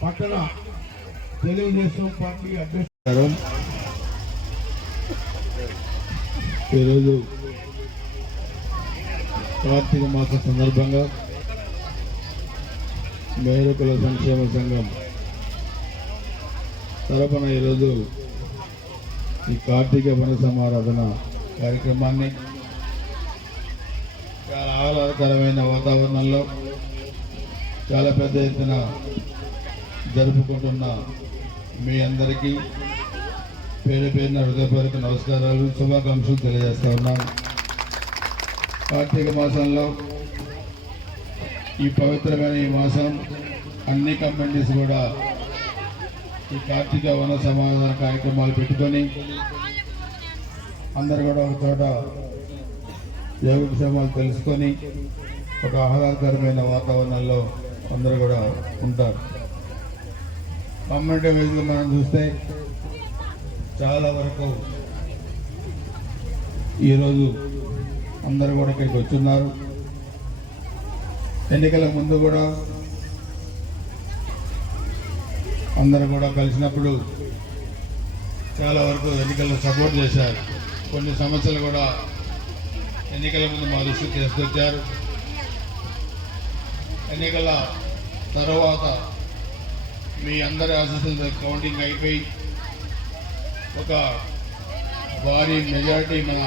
పక్కన తెలుగుదేశం పార్టీ అధ్యక్షుడు ఈరోజు కార్తీక మాస సందర్భంగా మేరకుల సంక్షేమ సంఘం తరపున ఈరోజు ఈ కార్తీక వన సమారాధన కార్యక్రమాన్ని చాలా ఆహ్లాదకరమైన వాతావరణంలో చాలా పెద్ద ఎత్తున జరుపుకుంటున్న మీ అందరికీ పేరు పేరున హృదయపూర్వక నమస్కారాలు శుభాకాంక్షలు తెలియజేస్తా ఉన్నాను. కార్తీక మాసంలో ఈ పవిత్రమైన ఈ మాసం అన్ని కమ్యూనిటీస్ కూడా ఈ కార్తీక వన సమాధాన కార్యక్రమాలు పెట్టుకొని అందరు కూడా ఒక చోట యోగక్షేమాలు తెలుసుకొని ఒక ఆహ్లాదకరమైన వాతావరణంలో అందరూ కూడా ఉంటారు. కమ్యూనిటీ వేదిక మనం చూస్తే చాలా వరకు ఈరోజు అందరూ కూడా ఇక్కడికి వచ్చున్నారు. ఎన్నికల ముందు కూడా అందరూ కూడా కలిసినప్పుడు చాలా వరకు ఎన్నికల్లో సపోర్ట్ చేశారు. కొన్ని సమస్యలు కూడా ఎన్నికల ముందు మా దృష్టికి తీసుకొచ్చారు ఎన్నికల తర్వాత మీ అందరి ఆశీస్సులతో కౌంటింగ్ అయిపోయి ఒక భారీ మెజారిటీ మన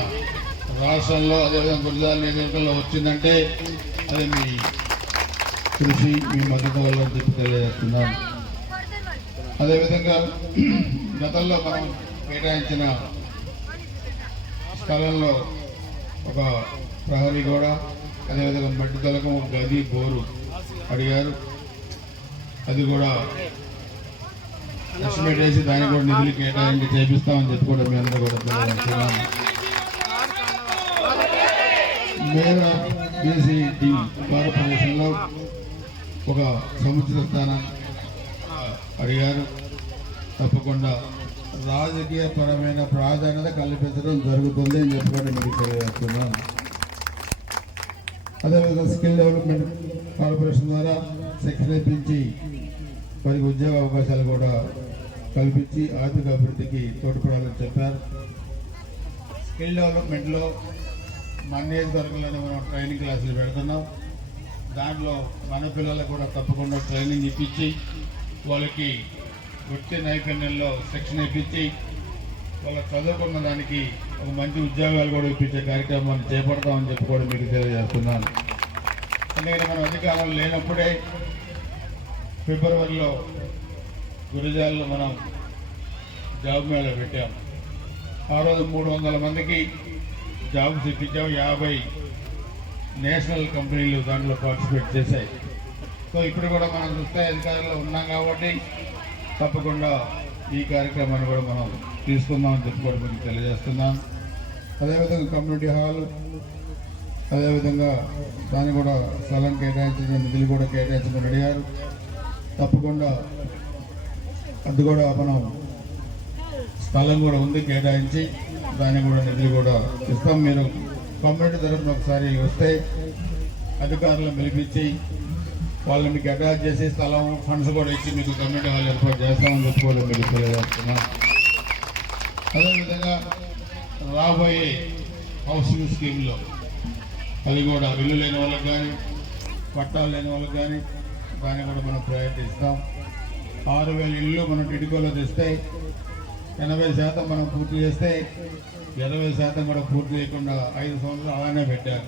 రాష్ట్రంలో అదేవిధంగా గురుజాల నియోజకవర్గంలో వచ్చిందంటే అది మీ కృషి మీ మద్దతు వల్ల చెప్పి తెలియజేస్తున్నాను. అదేవిధంగా గతంలో మనం కేటాయించిన స్థలంలో ఒక ప్రహరీ గోడ అదేవిధంగా మట్టి తలకం ఒక గది బోరు అడిగారు. అది కూడా ఎస్టిమేట్ వేసి దానికి కూడా నిధులు కేటాయించి చేపిస్తామని చెప్పి కూడా మీ అందరూ కూడా తెలియజేస్తున్నాను మేర బీసీ భారతదేశంలో ఒక సముచిత స్థానం అడిగారు. తప్పకుండా రాజకీయపరమైన ప్రాధాన్యత కల్పించడం జరుగుతుంది అని చెప్పి కూడా మీకు తెలియజేస్తున్నాను. అదేవిధంగా స్కిల్ డెవలప్మెంట్ కార్పొరేషన్ ద్వారా శిక్షణ ఇప్పించి వారికి ఉద్యోగ అవకాశాలు కూడా కల్పించి ఆర్థిక అభివృద్ధికి తోడ్పడాలని చెప్పారు. స్కిల్ డెవలప్మెంట్లో మన నియోజకవర్గంలోనే మనం ట్రైనింగ్ క్లాసులు పెడుతున్నాం. దాంట్లో మన పిల్లలకు కూడా తప్పకుండా ట్రైనింగ్ ఇప్పించి వాళ్ళకి వృత్తి నైపుణ్యంలో శిక్షణ ఇప్పించి వాళ్ళ చదువుకున్న దానికి ఒక మంచి ఉద్యోగాలు కూడా ఇప్పించే కార్యక్రమాన్ని చేపడతామని చెప్పి కూడా మీకు తెలియజేస్తున్నాను. ఎందుకంటే మనం అధికారంలో లేనప్పుడే ఫిబ్రవరిలో గురిజాల్లో మనం జాబ్ మేళ పెట్టాం. ఆ రోజు మూడు వందల మందికి జాబ్స్ ఇప్పించాం యాభై నేషనల్ కంపెనీలు దాంట్లో పార్టిసిపేట్ చేశాయి. సో ఇప్పుడు కూడా మనం చూస్తే అధికారంలో ఉన్నాం కాబట్టి తప్పకుండా ఈ కార్యక్రమాన్ని కూడా మనం తీసుకుందామని చెప్పి కూడా మీకు తెలియజేస్తున్నాం. అదేవిధంగా కమ్యూనిటీ హాల్ అదేవిధంగా దాన్ని కూడా స్థలం కేటాయించిన నిధులు కూడా కేటాయించమని అడిగారు. తప్పకుండా అది కూడా మనం స్థలం కూడా ఉంది కేటాయించి దాన్ని కూడా నిధులు కూడా ఇస్తాం. మీరు కమ్యూనిటీ తరఫున ఒకసారి వస్తే అధికారులను పిలిపించి వాళ్ళని మీకు అటాచ్ చేసి స్థలం ఫండ్స్ కూడా ఇచ్చి మీకు కమ్యూనిటీ హాల్ ఏర్పాటు చేస్తామని చెప్పి మీకు తెలియజేస్తున్నాం. అదేవిధంగా రాబోయే హౌసింగ్ స్కీమ్లో అది కూడా ఇల్లు లేని వాళ్ళకి కానీ పట్టాలు లేని వాళ్ళకి కానీ దాన్ని కూడా మనం ప్రయారిటీ ఇస్తాం ఆరు వేల ఇల్లు మనం టిడికోలో తెస్తే ఎనభై శాతం మనం పూర్తి చేస్తే ఇరవై శాతం కూడా పూర్తి చేయకుండా ఐదు సంవత్సరాలు అలానే పెట్టారు.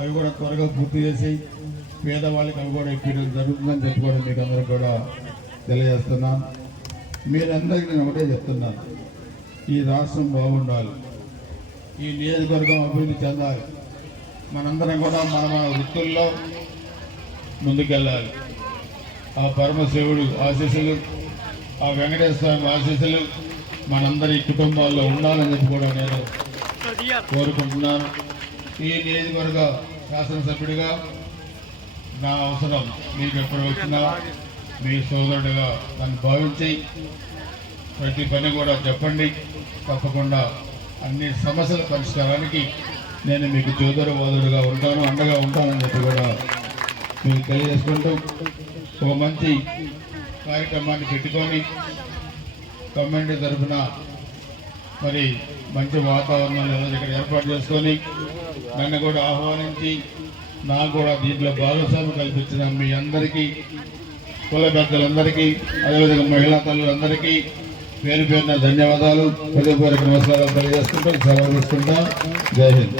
అవి కూడా త్వరగా పూర్తి చేసి పేదవాళ్ళకి అవి కూడా ఇప్పించడం జరుగుతుందని చెప్పుకోవడం మీకు అందరూ కూడా తెలియజేస్తున్నాం. మీరందరికీ నేను ఒకటే చెప్తున్నాను. ఈ రాష్ట్రం బాగుండాలి. ఈ నియోజకవర్గం అభివృద్ధి చెందాలి. మనందరం కూడా మన మన వృత్తుల్లో ముందుకెళ్ళాలి. ఆ పరమశివుడు ఆశీస్సులు ఆ వెంకటేశ్వర స్వామి ఆశీస్సులు మనందరి కుటుంబాల్లో ఉండాలని చెప్పి కూడా నేను కోరుకుంటున్నాను. ఈ నియోజకవర్గ శాసనసభ్యుడిగా నా అవసరం. మీకు ఎప్పుడు వచ్చినా మీ సోదరుడిగా నన్ను భావించి ప్రతి పని కూడా చెప్పండి. తప్పకుండా అన్ని సమస్యల పరిష్కారానికి నేను మీకు చోదరు ఓదరుగా ఉంటాను అండగా ఉంటానని చెప్పి కూడా మీకు తెలియజేసుకుంటూ ఒక మంచి కార్యక్రమాన్ని పెట్టుకొని కమ్యూనిటీ తరఫున మరి మంచి వాతావరణంలో ఇక్కడ ఏర్పాటు చేసుకొని నన్ను కూడా ఆహ్వానించి నాకు కూడా దీంట్లో భాగస్వామి కల్పించిన మీ అందరికీ కుల పెద్దలందరికీ అదేవిధంగా మహిళా తల్లులందరికీ పేరు పేరున ధన్యవాదాలు. హృదయపూర్వక నమస్కారాలు తెలియజేస్తుంటాం సెలవు జై హింద్.